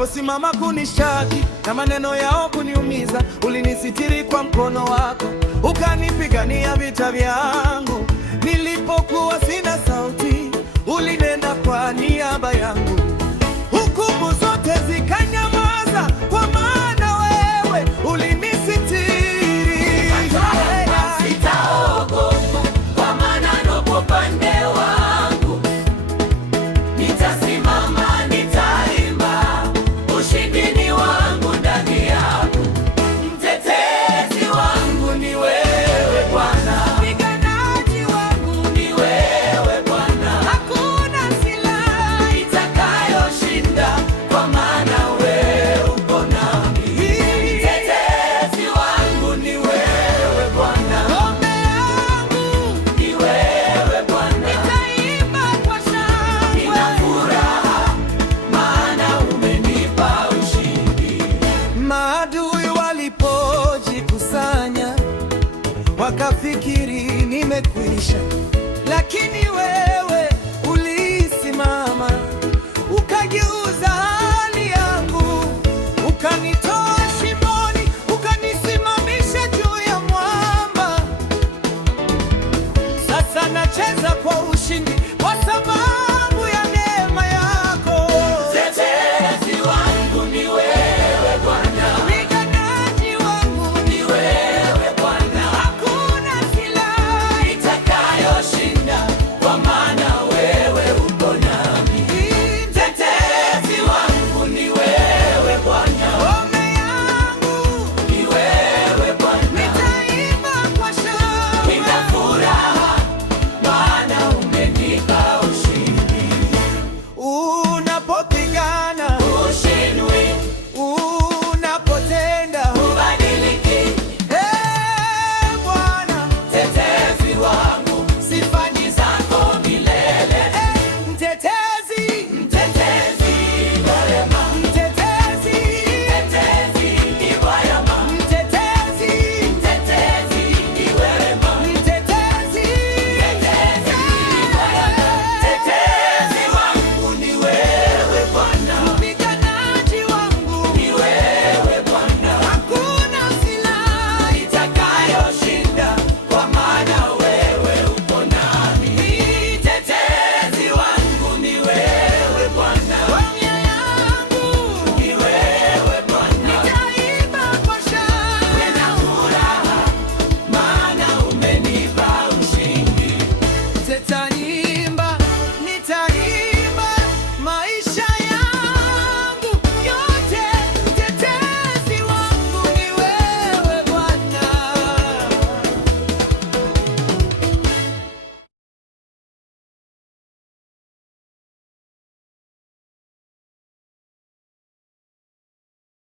waliposimama kunishaki na maneno yao kuniumiza, ulinisitiri kwa mkono wako, ukanipigania vita vyangu. Nilipokuwa sina sauti, ulinena kwa niaba yangu. Hukumu zote zikanyamaza, kwa maana wewe ulinisitiri. Sitaogopa, kwa maana upo upande wangu. Nitasimama, nitaimba, ushindi ni wangu ndani yako. Mtetezi wangu ni wewe Bwana, mpiganaji wangu ni wewe Bwana. Hakuna silaha itakayoshinda, kwa maana wewe upo nami. Mtetezi wangu ni wewe Bwana, ngome yangu ni wewe Bwana. Nitaimba kwa shangwe, nina furaha, maana umenipa ushindi. Maadui walipojikusanya, wakafikiri nimekwisha, lakini wewe ulisimama, ukageuza hali yangu, ukanitoa shimoni, ukanisimamisha juu ya mwamba. Sasa nacheza kwa ushindi, kwa sababu